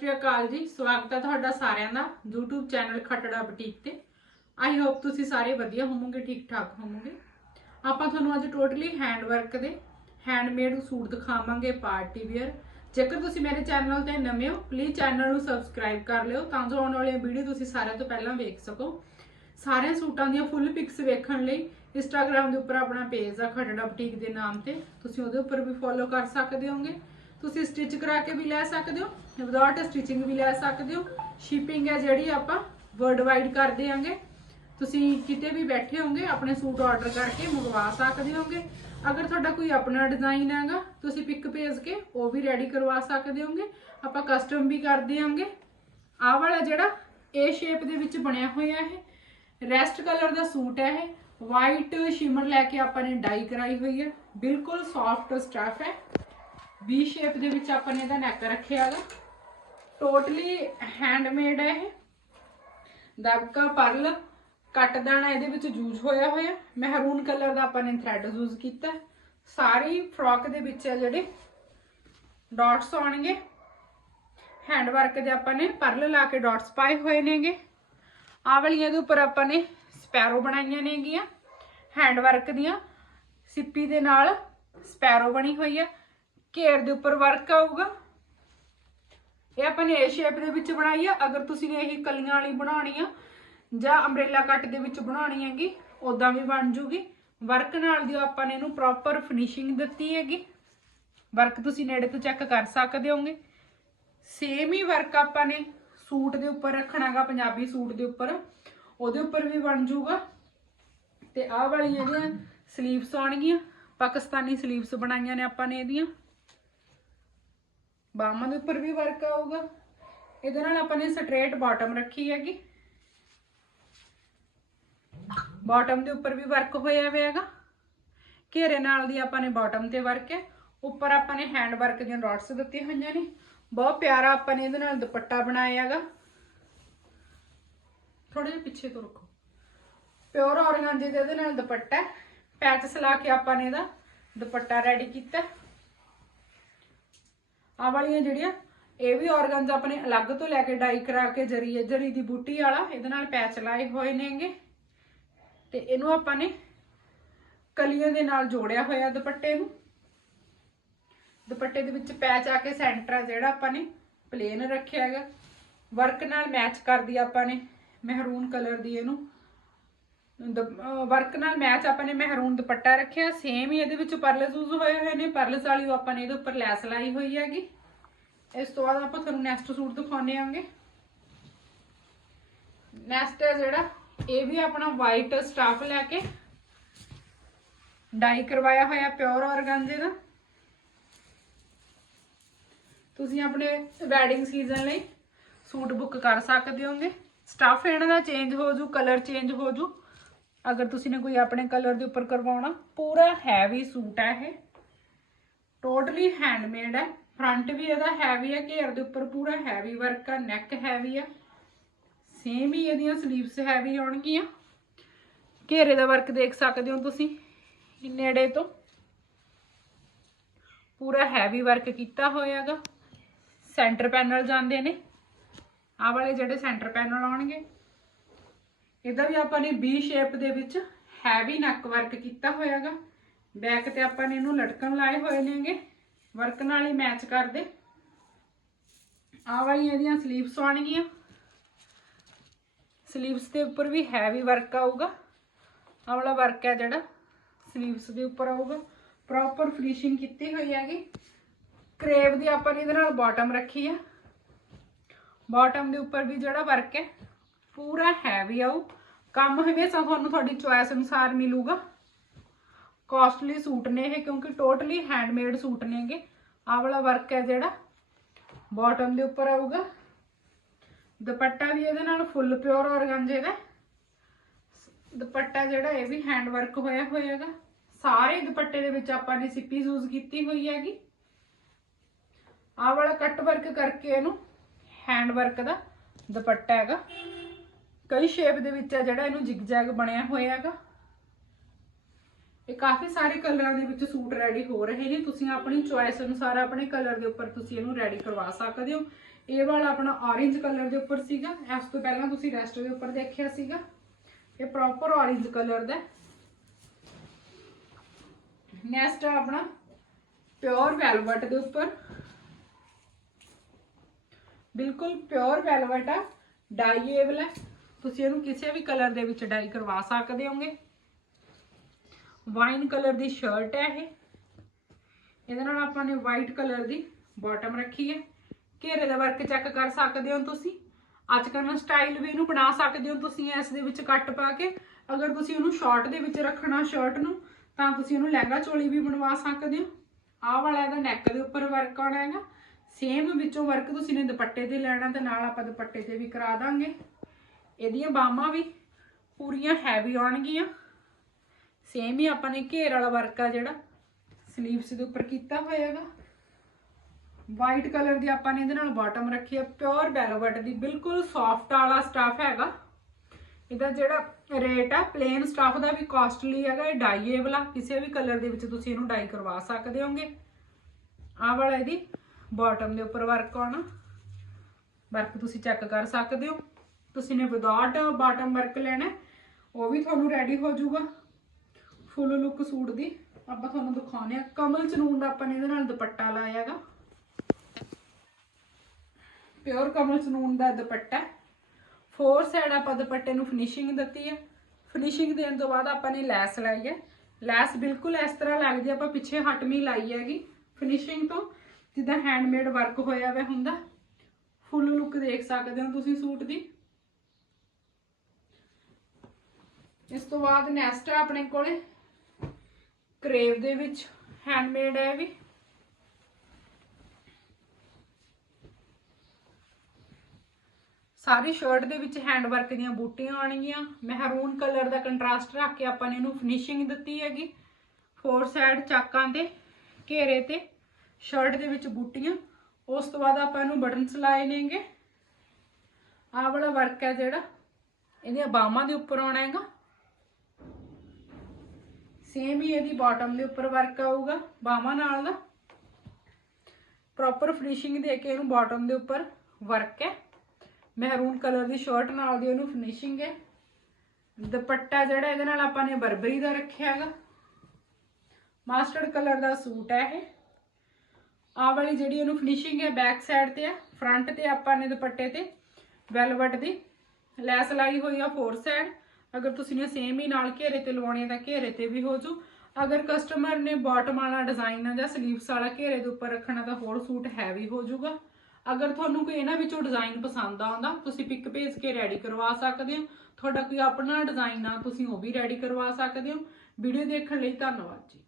ਸ਼੍ਰੀ ਅਕਾਲ ਜੀ, ਸਵਾਗਤ ਹੈ ਤੁਹਾਡਾ ਸਾਰਿਆਂ ਦਾ YouTube ਚੈਨਲ ਖਟੜਾ ਬੁਟੀਕ ਤੇ। ਆਈ ਹੋਪ ਤੁਸੀਂ ਸਾਰੇ ਵਧੀਆ ਹੋਵੋਗੇ ਠੀਕ ਠਾਕ ਹੋਵੋਗੇ। ਆਪਾਂ ਤੁਹਾਨੂੰ ਅੱਜ ਟੋਟਲੀ ਹੈਂਡ ਵਰਕ ਦੇ ਹੈਂਡਮੇਡ ਸੂਟ ਦਿਖਾਵਾਂਗੇ ਪਾਰਟੀ ਵੇਅਰ ਜੇਕਰ ਤੁਸੀਂ ਮੇਰੇ ਚੈਨਲ ਤੇ ਨਵੇਂ ਹੋ ਪਲੀਜ਼ ਚੈਨਲ ਨੂੰ ਸਬਸਕ੍ਰਾਈਬ ਕਰ ਲਿਓ ਤਾਂ ਜੋ ਆਉਣ ਵਾਲੀਆਂ ਵੀਡੀਓ ਤੁਸੀਂ ਸਾਰਿਆਂ ਤੋਂ ਪਹਿਲਾਂ ਵੇਖ ਸਕੋ। ਸਾਰੇ ਸੂਟਾਂ ਦੀਆਂ ਫੁੱਲ ਪਿਕਸ ਵੇਖਣ ਲਈ ਇੰਸਟਾਗ੍ਰam ਦੇ ਉੱਪਰ ਆਪਣਾ ਪੇਜ ਆ ਖਟੜਾ ਬੁਟੀਕ ਦੇ ਨਾਮ ਤੇ। ਤੁਸੀਂ ਉਹਦੇ ਉੱਪਰ ਵੀ ਫੋਲੋ ਕਰ ਸਕਦੇ ਹੋਗੇ ਤੁਸੀਂ ਸਟਿਚ ਕਰਾ ਕੇ ਵੀ ਲੈ ਸਕਦੇ ਹੋ ਵਿਦਆਊਟ ਸਟਿਚਿੰਗ ਵੀ ਲੈ ਸਕਦੇ ਹੋ ਸ਼ਿਪਿੰਗ ਹੈ ਜਿਹੜੀ ਆਪਾਂ ਵਰਲਡ ਵਾਈਡ ਕਰ ਦਿਆਂਗੇ ਤੁਸੀਂ ਕਿਤੇ ਵੀ ਬੈਠੇ ਹੋਗੇ ਆਪਣੇ ਸੂਟ ਆਰਡਰ ਕਰਕੇ ਮੰਗਵਾ ਸਕਦੇ ਹੋਗੇ ਅਗਰ ਤੁਹਾਡਾ ਕੋਈ ਆਪਣਾ ਡਿਜ਼ਾਈਨ ਹੈਗਾ ਤੁਸੀਂ ਪਿਕ ਭੇਜ ਕੇ ਉਹ ਵੀ ਰੈਡੀ ਕਰਵਾ ਸਕਦੇ ਹੋਗੇ ਆਪਾਂ ਕਸਟਮ ਵੀ ਕਰ ਦਿਆਂਗੇ ਆਹ ਵਾਲਾ ਜਿਹੜਾ ਏ ਸ਼ੇਪ ਦੇ ਵਿੱਚ ਬਣਿਆ ਹੋਇਆ ਹੈ ਰੈਸਟ ਕਲਰ ਦਾ ਸੂਟ ਹੈ ਇਹ ਵਾਈਟ ਸ਼ਿਮਰ ਲੈ ਕੇ ਆਪਾਂ ਨੇ ਡਾਈ ਕਰਾਈ ਹੋਈ ਹੈ ਬਿਲਕੁਲ ਸੌਫਟ ਸਟਫ ਹੈ ਵੀ ਸ਼ੇਪ ਦੇ ਵਿੱਚ ਆਪਾਂ ਨੇ ਇਹਦਾ ਨੈਕ ਰੱਖਿਆ ਹੈਗਾ। ਟੋਟਲੀ ਹੈਂਡਮੇਡ ਹੈ ਇਹ। ਦਬਕਾ ਪਰਲ, ਕੱਟ ਦਾਣਾ ਇਹਦੇ ਵਿੱਚ ਯੂਜ਼ ਹੋਇਆ ਹੋਇਆ। ਮਹਿਰੂਨ ਕਲਰ ਦਾ ਆਪਾਂ ਨੇ ਥ੍ਰੈਡ ਯੂਜ਼ ਕੀਤਾ। ਸਾਰੀ ਫਰੋਕ ਦੇ ਵਿੱਚ ਆ ਜਿਹੜੇ ਡਾਟਸ ਆਉਣਗੇ। ਹੈਂਡ ਵਰਕ ਦੇ ਆਪਾਂ ਨੇ ਪਰਲ ਲਾ ਕੇ ਡਾਟਸ ਪਾਏ ਹੋਏ ਨੇਗੇ। ਆਹ ਵਾਲੀਆਂ ਦੇ ਉੱਪਰ ਆਪਾਂ ਨੇ ਸਪੈਰੋ ਬਣਾਈਆਂ ਨੇਗੀਆਂ। ਹੈਂਡ ਵਰਕ ਦੀਆਂ ਸਿੱਪੀ ਦੇ ਨਾਲ ਸਪੈਰੋ ਬਣੀ ਹੋਈ ਹੈ। ਘੇਰ ਦੇ ਉੱਪਰ ਵਰਕ ਆਊਗਾ। ਇਹ ਆਪਾਂ ਨੇ ਏ ਸ਼ੇਪ ਦੇ ਵਿੱਚ ਬਣਾਈ ਆ। ਅਗਰ ਤੁਸੀਂ ਨੇ ਇਹ ਕਲੀਆਂ ਵਾਲੀ ਬਣਾਉਣੀ ਆ, ਜਾਂ ਅੰਬ੍ਰੇਲਾ ਕੱਟ ਦੇ ਵਿੱਚ ਬਣਾਉਣੀ ਹੈਗੀ ਉਦਾਂ ਵੀ ਬਣ ਜੂਗੀ। ਵਰਕ ਨਾਲ ਦੀ ਆਪਾਂ ਨੇ ਇਹਨੂੰ ਪ੍ਰੋਪਰ ਫਿਨਿਸ਼ਿੰਗ ਦਿੱਤੀ ਹੈਗੀ। ਵਰਕ ਤੁਸੀਂ ਨੇੜੇ ਤੋਂ ਚੈੱਕ ਕਰ ਸਕਦੇ ਹੋਗੇ। ਸੇਮ ਹੀ ਵਰਕ ਆਪਾਂ ਨੇ ਸੂਟ ਦੇ ਉੱਪਰ ਰੱਖਣਾਗਾ ਪੰਜਾਬੀ ਸੂਟ ਦੇ ਉੱਪਰ। ਉਹਦੇ ਉੱਪਰ ਵੀ ਬਣ ਜੂਗਾ। ਤੇ ਆਹ ਵਾਲੀਆਂ ਇਹਦੀਆਂ ਸਲੀਵਸ ਆਉਣਗੀਆਂ। ਪਾਕਿਸਤਾਨੀ ਸਲੀਵਸ ਬਣਾਈਆਂ ਨੇ ਆਪਾਂ ਨੇ ਇਹਦੀਆਂ। ਬਾਹਾਂ ਦੇ ਉੱਪਰ ਵੀ ਵਰਕ ਆਊਗਾ। ਇਹਦੇ ਨਾਲ ਆਪਾਂ ਨੇ ਸਟ੍ਰੇਟ ਬਾਟਮ ਰੱਖੀ ਹੈਗੀ। ਬਾਟਮ ਦੇ ਉੱਪਰ ਵੀ ਵਰਕ ਹੋਇਆ ਹੋਇਆ ਹੈਗਾ। ਘੇਰੇ ਨਾਲ ਦੀ ਆਪਾਂ ਨੇ ਬਾਟਮ ਤੇ ਵਰਕ ਹੈ। ਉੱਪਰ ਆਪਾਂ ਨੇ ਹੈਂਡ ਵਰਕ ਦੀਆਂ ਡਾਟਸ ਦਿੱਤੀਆਂ ਹੋਈਆਂ ਨੇ। ਬਹੁਤ ਪਿਆਰਾ ਆਪਾਂ ਨੇ ਇਹਦੇ ਨਾਲ ਦੁਪੱਟਾ ਬਣਾਇਆ ਹੈਗਾ। ਥੋੜੇ ਜਿਹਾ ਪਿੱਛੇ ਤੋਂ ਰੱਖੋ ਪਿਓਰ ਔਰਗਾਂਜੇ ਦੇ ਇਹਦੇ ਨਾਲ ਦੁਪੱਟਾ ਹੈ। ਪੈਚਸ ਲਾ ਕੇ ਆਪਾਂ ਨੇ ਇਹਦਾ ਦੁਪੱਟਾ ਰੈਡੀ ਕੀਤਾ ਆ ਵਾਲੀਆਂ ਜਿਹੜੀਆਂ, ਇਹ ਵੀ ਔਰਗਾਂਜਾ ਆਪਣੇ ਅਲੱਗ ਤੋਂ ਲੈ ਕੇ ਡਾਈ ਕਰਾ ਕੇ ਜਰੀ ਜਰੀ ਦੀ ਬੂਟੀ ਵਾਲਾ, ਇਹਦੇ ਨਾਲ ਪੈਚ ਲਾਏ ਹੋਏ ਨੇਗੇ। ਤੇ ਇਹਨੂੰ ਆਪਾਂ ਨੇ ਕਲੀਆਂ ਦੇ ਨਾਲ ਜੋੜਿਆ ਹੋਇਆ ਦੁਪੱਟੇ ਨੂੰ। ਦੁਪੱਟੇ ਦੇ ਵਿੱਚ ਪੈਚ ਆ ਕੇ ਸੈਂਟਰ ਆ ਜਿਹੜਾ ਆਪਾਂ ਨੇ ਪਲੇਨ ਰੱਖਿਆ ਹੈਗਾ। ਵਰਕ ਨਾਲ ਮੈਚ ਕਰਦੀ ਆਪਾਂ ਨੇ ਮਹਿਰੂਨ ਕਲਰ ਦੀ ਇਹਨੂੰ। ਵਰਕ ਨਾਲ ਮੈਚ ਆਪਾਂ ਨੇ ਮਹਿਰੂਨ ਦੁਪੱਟਾ ਰੱਖਿਆ ਸੇਮ ਹੀ ਇਹਦੇ ਵਿੱਚ ਪਰਲਸ ਯੂਜ਼ ਹੋਏ ਹੋਏ ਨੇ ਪਰਲਸ ਵਾਲੀ ਆਪਾਂ ਨੇ ਇਹਦੇ ਉੱਪਰ ਲੈਸ ਲਾਈ ਹੋਈ ਹੈਗੀ। ਇਸ ਤੋਂ ਬਾਅਦ ਆਪਾਂ ਤੁਹਾਨੂੰ ਨੈਕਸਟ ਸੂਟ ਦਿਖਾਉਣੇ ਆਂਗੇ ਨੈਕਸਟ ਹੈ ਜਿਹੜਾ, ਇਹ ਵੀ ਆਪਣਾ ਵਾਈਟ ਸਟਾਫ ਲੈ ਕੇ ਡਾਈ ਕਰਵਾਇਆ ਹੋਇਆ ਪਿਓਰ ਔਰਗਾਂਜੇ ਦਾ। ਤੁਸੀਂ ਆਪਣੇ ਵੈਡਿੰਗ ਸੀਜ਼ਨ ਲਈ ਸੂਟ ਬੁੱਕ ਕਰ ਸਕਦੇ ਹੋਗੇ। ਸਟਾਫ ਇਹਨਾਂ ਦਾ ਚੇਂਜ ਹੋ ਜੂ ਕਲਰ ਚੇਂਜ ਹੋ ਜੂ। ਅਗਰ ਤੁਸੀਂ ਨੇ ਕੋਈ ਆਪਣੇ ਕਲਰ ਦੇ ਉੱਪਰ ਕਰਵਾਉਣਾ, ਪੂਰਾ ਹੈਵੀ ਸੂਟ ਹੈ ਇਹ। ਟੋਟਲੀ ਹੈਂਡਮੇਡ ਹੈ। ਫਰੰਟ ਵੀ ਇਹਦਾ ਹੈਵੀ ਹੈ, ਘੇਰ ਦੇ ਉੱਪਰ ਪੂਰਾ ਹੈਵੀ ਵਰਕ ਆ ਨੈਕ ਹੈਵੀ ਆ। ਸੇਮ ਹੀ ਇਹਦੀਆਂ ਸਲੀਵਸ ਹੈਵੀ ਆਉਣਗੀਆਂ ਘੇਰੇ ਦਾ ਵਰਕ ਦੇਖ ਸਕਦੇ ਹੋ ਤੁਸੀਂ, ਨੇੜੇ ਤੋਂ। ਪੂਰਾ ਹੈਵੀ ਵਰਕ ਕੀਤਾ ਹੋਇਆਗਾ ਸੈਂਟਰ ਪੈਨਲ ਜਾਂਦੇ ਨੇ। ਆਹ ਵਾਲੇ ਜਿਹੜੇ ਸੈਂਟਰ ਪੈਨਲ ਆਉਣਗੇ। ਇਹਦਾ ਵੀ ਆਪਾਂ ਨੇ ਬੀ ਸ਼ੇਪ ਦੇ ਵਿੱਚ ਹੈਵੀ ਨੈਕ ਵਰਕ ਕੀਤਾ ਹੋਇਆਗਾ। ਬੈਕ ਤੇ ਆਪਾਂ ਨੇ ਇਹਨੂੰ ਲਟਕਣ ਲਾਏ ਹੋਏ ਨੇਗੇ। ਵਰਕ ਨਾਲ ਹੀ ਮੈਚ ਕਰਦੇ। ਆਹ ਵਾਲੀਆਂ ਇਹਦੀਆਂ ਸਲੀਵਸ ਆਉਣਗੀਆਂ। ਸਲੀਵਸ ਦੇ ਉੱਪਰ ਵੀ ਹੈਵੀ ਵਰਕ ਆਊਗਾ। ਆਹ ਵਾਲਾ ਵਰਕ ਹੈ ਜਿਹੜਾ ਸਲੀਵਸ ਦੇ ਉੱਪਰ ਆਊਗਾ। ਪ੍ਰੋਪਰ ਫਿਨਿਸ਼ਿੰਗ ਕੀਤੀ ਹੋਈ ਹੈਗੀ। ਕਰੇਵ ਦੀ ਆਪਾਂ ਨੇ ਇਹਦੇ ਨਾਲ ਬਾਟਮ ਰੱਖੀ ਆ। ਬਾਟਮ ਦੇ ਉੱਪਰ ਵੀ ਜਿਹੜਾ ਵਰਕ ਹੈ ਪੂਰਾ ਹੈਵੀ ਆਊ ਕੰਮ ਹਮੇਸ਼ਾ ਤੁਹਾਨੂੰ ਤੁਹਾਡੀ ਚੁਆਇਸ ਅਨੁਸਾਰ ਮਿਲੂਗਾ। ਕਾਸਟਲੀ ਸੂਟ ਨੇ ਇਹ, ਕਿਉਂਕਿ ਟੋਟਲੀ ਹੈਂਡਮੇਡ ਸੂਟ ਨੇਗੇ ਆਹ ਵਾਲਾ ਵਰਕ ਹੈ ਜਿਹੜਾ ਬਾਟਮ ਦੇ ਉੱਪਰ ਆਊਗਾ। ਦੁਪੱਟਾ ਵੀ ਇਹਦੇ ਨਾਲ ਫੁੱਲ ਪਿਓਰ ਔਰਗਾਂਜੇ ਦਾ ਦੁਪੱਟਾ ਜਿਹੜਾ, ਇਹ ਵੀ ਹੈਂਡ ਵਰਕ ਹੋਇਆ ਹੋਇਆਗਾ। ਸਾਰੇ ਦੁਪੱਟੇ ਦੇ ਵਿੱਚ ਆਪਾਂ ਨੇ ਸਿੱਪੀ ਯੂਜ਼ ਕੀਤੀ ਹੋਈ ਹੈਗੀ। ਆਹ ਵਾਲਾ ਕੱਟ ਵਰਕ ਕਰਕੇ ਇਹਨੂੰ ਹੈਂਡ ਵਰਕ ਦਾ ਦੁਪੱਟਾ ਹੈਗਾ। ਕਈ ਸ਼ੇਪ ਦੇ ਵਿੱਚ ਹੈ ਜਿਹੜਾ ਇਹਨੂੰ ਜਿਗਜੈਗ ਬਣਿਆ ਹੋਇਆ ਹੈਗਾ ਇਹ ਕਾਫੀ ਸਾਰੇ ਕਲਰਾਂ ਦੇ ਵਿੱਚ ਸੂਟ ਰੈਡੀ ਹੋ ਰਹੇ ਨੇ। ਤੁਸੀਂ ਆਪਣੀ ਚੁਆਇਸ ਅਨੁਸਾਰ ਆਪਣੇ ਕਲਰ ਦੇ ਉੱਪਰ ਤੁਸੀਂ ਇਹਨੂੰ ਰੈਡੀ ਕਰਵਾ ਸਕਦੇ ਹੋ। ਇਹ ਵਾਲਾ ਆਪਣਾ orange ਕਲਰ ਦੇ ਉੱਪਰ ਸੀਗਾ। ਇਸ ਤੋਂ ਪਹਿਲਾਂ ਤੁਸੀਂ ਰੈਸਟ ਦੇ ਉੱਪਰ ਦੇਖਿਆ ਸੀਗਾ। ਇਹ ਪ੍ਰੋਪਰ orange ਕਲਰ ਦਾ ਨੈਕਸਟ ਆਪਣਾ ਪਿਓਰ ਵੈਲਵਟ ਦੇ ਉੱਪਰ। ਬਿਲਕੁਲ ਪਿਓਰ ਵੈਲਵਟ ਆ। ਡਾਈਏਬਲ ਹੈ। ਤੁਸੀਂ ਇਹਨੂੰ ਕਿਸੇ ਵੀ ਕਲਰ ਦੇ ਵਿੱਚ ਡਾਈ ਕਰਵਾ ਸਕਦੇ ਹੋਗੇ। ਵਾਈਨ ਕਲਰ ਦੀ ਸ਼ਰਟ ਹੈ ਇਹ। ਇਹਦੇ ਨਾਲ ਆਪਾਂ ਨੇ ਵਾਈਟ ਕਲਰ ਦੀ ਬਾਟਮ ਰੱਖੀ ਹੈ। ਘੇਰੇ ਦਾ ਵਰਕ ਚੈੱਕ ਕਰ ਸਕਦੇ ਹੋ ਤੁਸੀਂ। ਅੱਜ ਕੱਲ੍ਹ ਸਟਾਈਲ ਵੀ ਇਹਨੂੰ ਬਣਾ ਸਕਦੇ ਹੋ ਤੁਸੀਂ ਇਸ ਦੇ ਵਿੱਚ ਕੱਟ ਪਾ ਕੇ। ਅਗਰ ਤੁਸੀਂ ਉਹਨੂੰ ਸ਼ਾਰਟ ਦੇ ਵਿੱਚ ਰੱਖਣਾ ਸ਼ਰਟ ਨੂੰ, ਤਾਂ ਤੁਸੀਂ ਉਹਨੂੰ ਲਹਿੰਗਾ ਚੋਲੀ ਵੀ ਬਣਵਾ ਸਕਦੇ ਹੋ। ਆਹ ਵਾਲਾ ਇਹਦਾ ਨੈਕ ਦੇ ਉੱਪਰ ਵਰਕ ਆਉਣਾ ਹੈਗਾ। ਸੇਮ ਵਿੱਚੋਂ ਵਰਕ ਤੁਸੀਂ ਨੇ ਦੁਪੱਟੇ ਤੇ ਲੈਣਾ ਤੇ ਨਾਲ ਆਪਾਂ ਦੁਪੱਟੇ ਤੇ ਵੀ ਕਰਾ ਦਾਂਗੇ। ਇਹਦੀਆਂ ਬਾਹਾਂ ਵੀ ਪੂਰੀਆਂ ਹੈਵੀ ਆਉਣਗੀਆਂ। ਸੇਮ ਹੀ ਆਪਾਂ ਨੇ ਘੇਰ ਵਾਲਾ ਵਰਕ ਆ ਜਿਹੜਾ। ਸਲੀਵਸ ਦੇ ਉੱਪਰ ਕੀਤਾ ਹੋਇਆ ਹੈਗਾ। ਵਾਈਟ ਕਲਰ ਦੀ ਆਪਾਂ ਨੇ ਇਹਦੇ ਨਾਲ ਬਾਟਮ ਰੱਖੀ ਹੈ ਪਿਓਰ ਵੈਲਵਟ ਦੀ, ਬਿਲਕੁਲ ਸੌਫਟ ਵਾਲਾ ਸਟਫ ਹੈਗਾ। ਇਹਦਾ ਜਿਹੜਾ ਰੇਟ ਆ ਪਲੇਨ ਸਟਫ ਦਾ ਵੀ ਕਾਸਟਲੀ ਹੈਗਾ। ਇਹ ਡਾਈਏਬਲ ਆ। ਕਿਸੇ ਵੀ ਕਲਰ ਦੇ ਵਿੱਚ ਤੁਸੀਂ ਇਹਨੂੰ ਡਾਈ ਕਰਵਾ ਸਕਦੇ ਹੋਗੇ। ਆਹ ਵਾਲਾ ਇਹਦੀ ਬਾਟਮ ਦੇ ਉੱਪਰ ਵਰਕ ਆਉਣਾ। ਵਰਕ ਤੁਸੀਂ ਚੈੱਕ ਕਰ ਸਕਦੇ ਹੋ। ਤੁਸੀਂ ਨੇ ਵਿਦਆਊਟ ਬਾਟਮ ਵਰਕ ਲੈਣਾ ਉਹ ਵੀ ਤੁਹਾਨੂੰ ਰੈਡੀ ਹੋ ਜਾਊਗਾ। ਫੁੱਲ ਲੁੱਕ ਸੂਟ ਦੀ। ਆਪਾਂ ਤੁਹਾਨੂੰ ਦਿਖਾਉਂਦੇ ਆ ਕਮਲ ਚਨੂਨ ਦਾ ਆਪਾਂ ਨੇ ਇਹਦੇ ਨਾਲ ਦੁਪੱਟਾ ਲਾਇਆ ਹੈਗਾ। ਪਿਓਰ ਕਮਲ ਚਨੂਨ ਦਾ ਦੁਪੱਟਾ ਫੋਰ ਸਾਈਡ ਆਪਾਂ ਦੁਪੱਟੇ ਨੂੰ ਫਿਨਿਸ਼ਿੰਗ ਦਿੱਤੀ ਹੈ। ਫਿਨਿਸ਼ਿੰਗ ਦੇਣ ਤੋਂ ਬਾਅਦ ਆਪਾਂ ਨੇ ਲੈਸ ਲਾਈ ਹੈ। ਲੈਸ ਬਿਲਕੁਲ ਇਸ ਤਰ੍ਹਾਂ ਲੱਗਦੀ ਹੈ, ਆਪਾਂ ਪਿੱਛੇ ਹਟਮੀ ਲਾਈ ਹੈਗੀ। ਫਿਨਿਸ਼ਿੰਗ ਤੋਂ ਜਿੱਦਾਂ ਹੈਂਡਮੇਡ ਵਰਕ ਹੋਇਆ ਹੋਇਆ ਹੁੰਦਾ। ਫੁੱਲ ਲੁੱਕ ਦੇਖ ਸਕਦੇ ਹੋ ਤੁਸੀਂ ਸੂਟ ਦੀ। ਇਸ ਤੋਂ ਬਾਅਦ ਨੈਕਸਟ ਹੈ ਆਪਣੇ ਕੋਲੇ। ਕਰੇਵ ਦੇ ਵਿੱਚ ਹੈਂਡਮੇਡ ਹੈ ਵੀ। ਸਾਰੀ ਸ਼ਰਟ ਦੇ ਵਿੱਚ ਹੈਂਡ ਵਰਕ ਦੀਆਂ ਬੂਟੀਆਂ ਆਣਗੀਆਂ ਮਹਿਰੂਨ ਕਲਰ ਦਾ ਕੰਟਰਾਸਟ ਰੱਖ ਕੇ ਆਪਾਂ ਨੇ ਇਹਨੂੰ ਫਿਨਿਸ਼ਿੰਗ ਦਿੱਤੀ ਹੈਗੀ। ਫੋਰ ਸਾਈਡ ਚਾਕਾਂ ਤੇ, ਘੇਰੇ ਤੇ ਸ਼ਰਟ ਦੇ ਵਿੱਚ ਬੂਟੀਆਂ। ਉਸ ਤੋਂ ਬਾਅਦ ਆਪਾਂ ਇਹਨੂੰ ਬਟਨਸ ਲਾਏ ਨੇਗੇ। ਆਹ ਵਾਲਾ ਵਰਕ ਹੈ ਜਿਹੜਾ। ਇਹਦੀਆਂ ਬਾਹਾਂ ਦੇ ਉੱਪਰ ਆਉਣਾ ਹੈਗਾ। ਸੇਮ ਹੀ ਇਹਦੀ ਬਾਟਮ ਦੇ ਉੱਪਰ ਵਰਕ ਆਊਗਾ ਬਾਹਾਂ ਨਾਲ ਦਾ। ਪ੍ਰੋਪਰ ਫਿਨਿਸ਼ਿੰਗ ਦੇ ਕੇ ਇਹਨੂੰ ਬਾਟਮ ਦੇ ਉੱਪਰ ਵਰਕ ਹੈ। ਮਹਿਰੂਨ ਕਲਰ ਦੀ ਸ਼ਰਟ ਨਾਲ ਦੀ ਉਹਨੂੰ ਫਿਨਿਸ਼ਿੰਗ ਹੈ। ਦੁਪੱਟਾ ਜਿਹੜਾ ਇਹਦੇ ਨਾਲ ਆਪਾਂ ਨੇ ਬਰਬਰੀ ਦਾ ਰੱਖਿਆ ਹੈਗਾ। ਮਾਸਟਰਡ ਕਲਰ ਦਾ ਸੂਟ ਹੈ ਇਹ। ਆਹ ਵਾਲੀ ਜਿਹੜੀ ਉਹਨੂੰ ਫਿਨਿਸ਼ਿੰਗ ਹੈ ਬੈਕ ਸਾਈਡ ਤੇ ਆ ਫਰੰਟ ਤੇ ਆਪਾਂ ਨੇ ਦੁਪੱਟੇ ਤੇ ਵੈਲਵਟ ਦੀ। ਲੈਸ ਲਾਈ ਹੋਈ ਆ ਫੋਰ ਸਾਈਡ ਅਗਰ ਤੁਸੀਂ ਨੇ ਸੇਮ ਹੀ ਨਾਲ ਘੇਰੇ ਤੇ ਲਵਾਉਣੇ ਹੈ ਤਾਂ ਘੇਰੇ ਤੇ ਵੀ ਹੋ ਜੂ ਅਗਰ ਕਸਟਮਰ ਨੇ ਬਾਟਮ ਵਾਲਾ ਡਿਜ਼ਾਈਨ ਜਾਂ ਸਲੀਵਸ ਵਾਲਾ ਘੇਰੇ ਦੇ ਉੱਪਰ ਰੱਖਣਾ ਤਾਂ ਹੋਰ ਸੂਟ ਹੈਵੀ ਹੋ ਜਾਊਗਾ। ਅਗਰ ਤੁਹਾਨੂੰ ਕੋਈ ਇਹਨਾਂ ਵਿੱਚੋਂ ਡਿਜ਼ਾਈਨ ਪਸੰਦ ਆਉਂਦਾ, ਤੁਸੀਂ ਪਿਕ ਭੇਜ ਕੇ ਰੈਡੀ ਕਰਵਾ ਸਕਦੇ ਹੋ। ਤੁਹਾਡਾ ਕੋਈ ਆਪਣਾ ਡਿਜ਼ਾਈਨ ਆ, ਤੁਸੀਂ ਉਹ ਵੀ ਰੈਡੀ ਕਰਵਾ ਸਕਦੇ ਹੋ। ਵੀਡੀਓ ਦੇਖਣ ਲਈ ਧੰਨਵਾਦ ਜੀ।